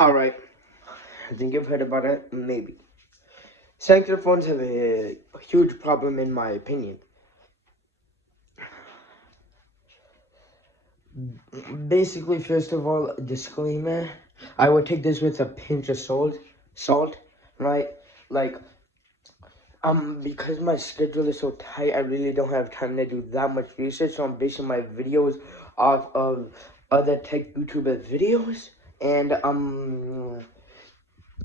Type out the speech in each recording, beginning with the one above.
Alright, I think you've heard about it, maybe. Samsung phones have a huge problem in my opinion. Basically, first of all, disclaimer, I would take this with a pinch of salt, right? Like, because my schedule is so tight, I really don't have time to do that much research, so I'm basing my videos off of other tech YouTuber videos, and,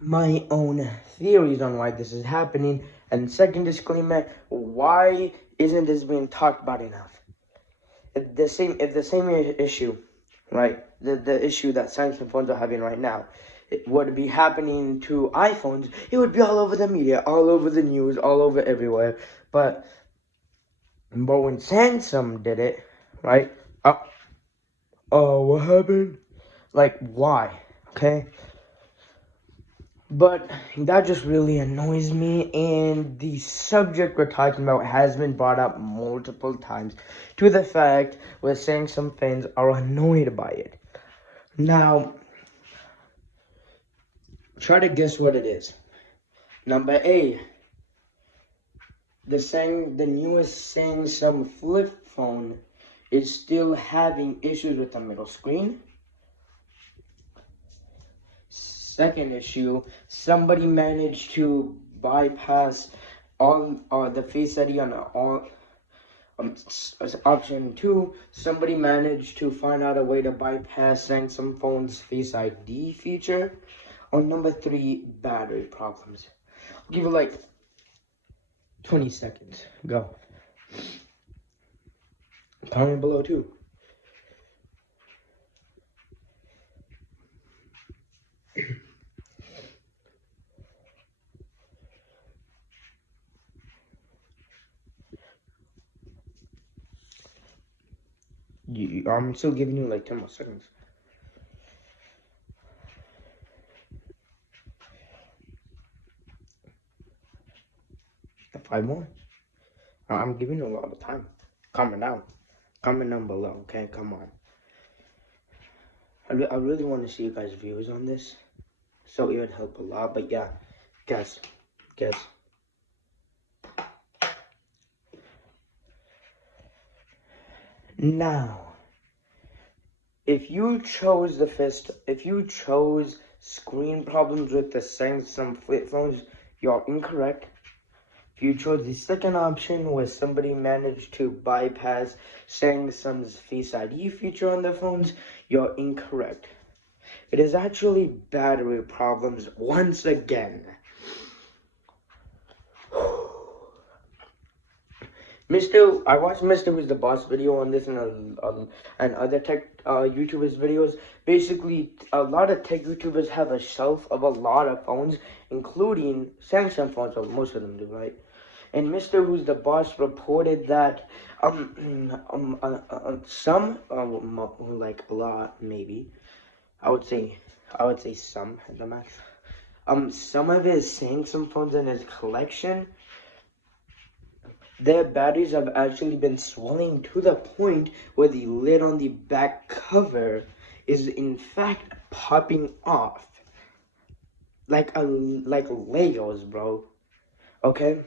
my own theories on why this is happening. And second disclaimer, why isn't this being talked about enough? If the same issue, right, the issue that Samsung phones are having right now, it would be happening to iPhones, it would be all over the media, all over the news, all over everywhere. But when Samsung did it, right, what happened? Like, why? Okay? But that just really annoys me, and the subject we're talking about has been brought up multiple times to the fact where saying some fans are annoyed by it. Now, try to guess what it is. Number A, the newest Samsung flip phone is still having issues with the middle screen. Second issue, somebody managed to bypass all the Face ID on all. Option 2, somebody managed to find out a way to bypass Samsung phone's Face ID feature. Or number 3, battery problems. I'll give it like 20 seconds. Go. Comment below too. I'm still giving you like 10 more seconds. 5 more. I'm giving you a lot of time. Comment down. Comment down below, okay? Come on. I really want to see you guys' views on this. So it would help a lot. But yeah, guess. Now, if you chose screen problems with the Samsung flip phones, you're incorrect. If you chose the second option where somebody managed to bypass Samsung's Face ID feature on their phones, you're incorrect. It is actually battery problems once again. I watched Mr. Who's the Boss video on this and other tech YouTubers videos. Basically, a lot of tech YouTubers have a shelf of a lot of phones, including Samsung phones, or most of them do, right? And Mr. Who's the Boss reported that some, like a lot, maybe, I would say some at the max. Some of his Samsung phones in his collection, their batteries have actually been swelling to the point where the lid on the back cover is in fact popping off. Like Legos, bro. Okay?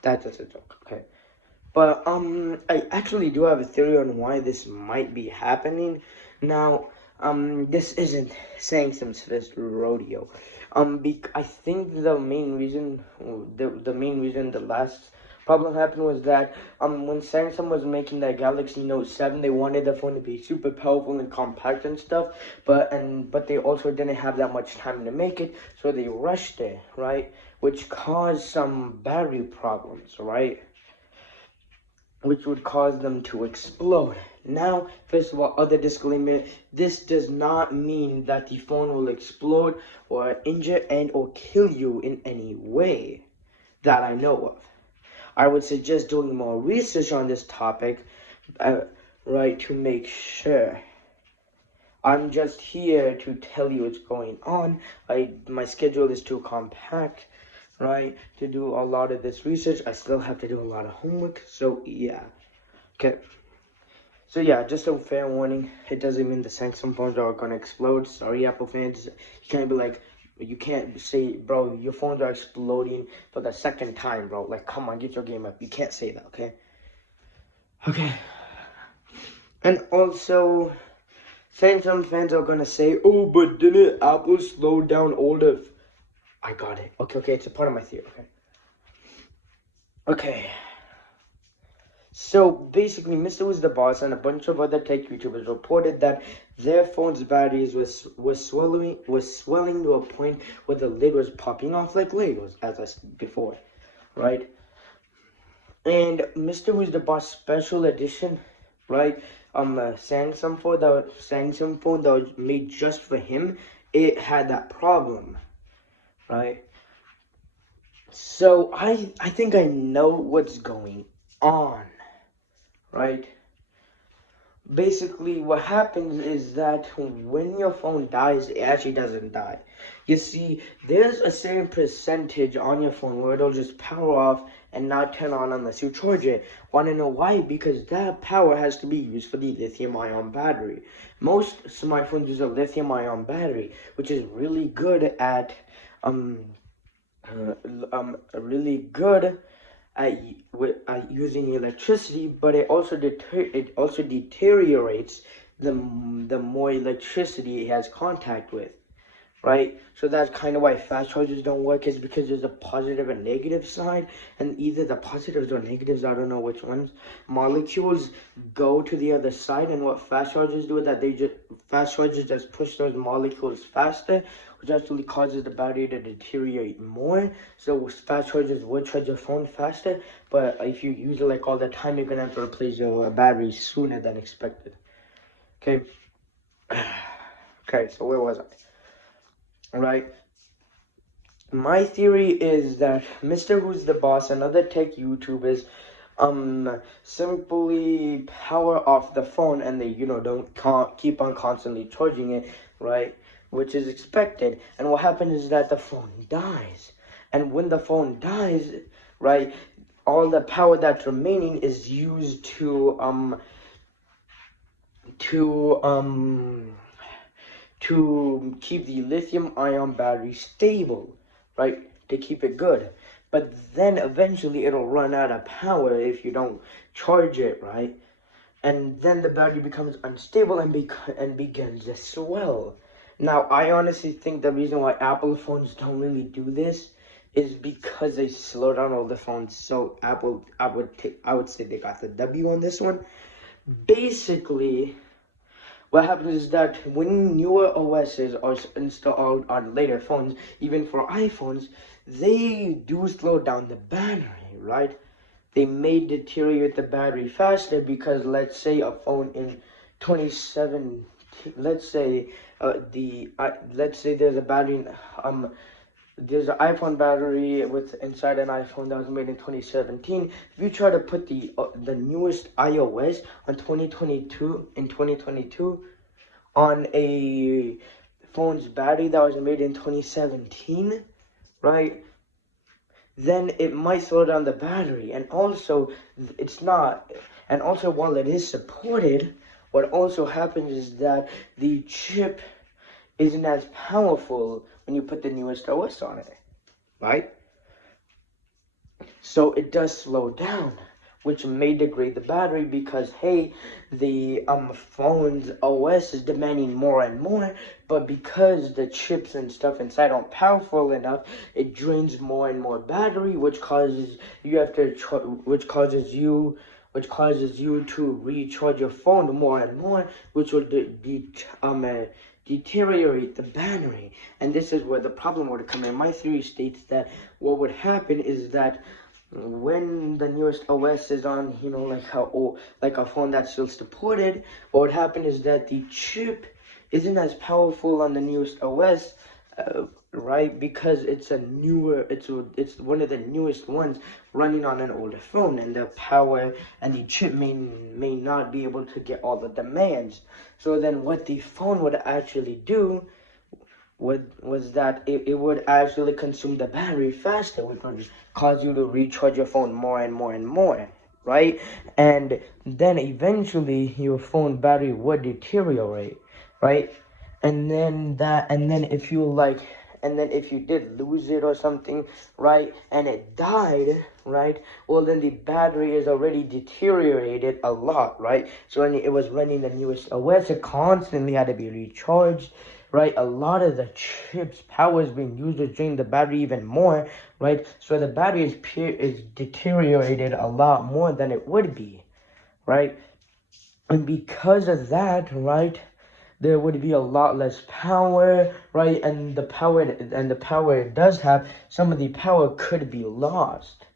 That's just a joke, okay? But I actually do have a theory on why this might be happening. Now, this isn't Samsung's first rodeo. I think the main reason, the last problem happened was that when Samsung was making the Galaxy Note 7, they wanted the phone to be super powerful and compact and stuff, but they also didn't have that much time to make it, so they rushed it, right? Which caused some battery problems, right? Which would cause them to explode. Now, first of all, other disclaimer, this does not mean that the phone will explode or injure and or kill you in any way that I know of. I would suggest doing more research on this topic, right, to make sure. I'm just here to tell you what's going on. My schedule is too compact, right, to do a lot of this research. I still have to do a lot of homework, so yeah. Okay. So yeah, just a fair warning. It doesn't mean the Samsung phones are gonna explode. Sorry, Apple fans. You can't be like, you can't say, bro, your phones are exploding for the second time, bro. Like, come on, get your game up. You can't say that, okay? Okay. And also, Samsung fans are gonna say, oh, but didn't Apple slow down older? I got it. Okay, it's a part of my theory, okay? Okay. So basically, Mr. Was the Boss and a bunch of other tech YouTubers reported that their phone's batteries was swelling to a point where the lid was popping off like Legos, as I said before, right? And Mr. Who's the Boss Special Edition, right? Samsung phone that was made just for him, it had that problem, right? So I think I know what's going on, right? Basically, what happens is that when your phone dies, it actually doesn't die. You see, there's a certain percentage on your phone where it'll just power off and not turn on unless you charge it. Want to know why? Because that power has to be used for the lithium-ion battery. Most smartphones use a lithium-ion battery, which is really good at really good at using electricity, but it also deteriorates the more electricity it has contact with, right? So that's kind of why fast chargers don't work, is because there's a positive and negative side, and either the positives or negatives, I don't know which ones, molecules go to the other side, and what fast chargers do is that fast chargers just push those molecules faster, which actually causes the battery to deteriorate more. So fast chargers would charge your phone faster, but if you use it like all the time, you're gonna have to replace your battery sooner than expected. Okay. Okay, so where was I? Right. My theory is that Mr. Who's the Boss and other tech YouTubers simply power off the phone, and they can't keep on constantly charging it, right? Which is expected. And what happens is that the phone dies. And when the phone dies, right, all the power that's remaining is used to keep the lithium-ion battery stable, right? To keep it good. But then eventually it'll run out of power if you don't charge it, right? And then the battery becomes unstable and begins to swell. Now, I honestly think the reason why Apple phones don't really do this is because they slow down all the phones. So Apple, I would say they got the W on this one. Basically, what happens is that when newer OSs are installed on later phones, even for iPhones, they do slow down the battery, right? They may deteriorate the battery faster because, let's say, a phone in 2017, let's say let's say there's a battery there's an iPhone battery with inside an iPhone that was made in 2017. If you try to put the newest iOS on 2022 on a phone's battery that was made in 2017, right? Then it might slow down the battery. And also, it's not. And also, while it is supported, what also happens is that the chip isn't as powerful when you put the newest OS on it, right? So it does slow down, which may degrade the battery because, hey, the phone's OS is demanding more and more, but because the chips and stuff inside aren't powerful enough, it drains more and more battery, which causes you to recharge your phone more and more, which will deteriorate the battery. And this is where the problem would come in. My theory states that what would happen is that when the newest OS is on, like a phone that's still supported, what would happen is that the chip isn't as powerful on the newest OS, right? Because it's one of the newest ones running on an older phone, and the power and the chip may not be able to get all the demands. So then, what the phone would actually do was that it would actually consume the battery faster, which would cause you to recharge your phone more and more and more, right? And then eventually your phone battery would deteriorate, right? And then if you like, and then if you did lose it or something, right, and it died, right, well then the battery is already deteriorated a lot, right? So when it was running the newest OS, it constantly had to be recharged, right? A lot of the chip's power is being used to drain the battery even more, right? So the battery is deteriorated a lot more than it would be, right? And because of that, right, there would be a lot less power, right? And the power it does have, some of the power could be lost,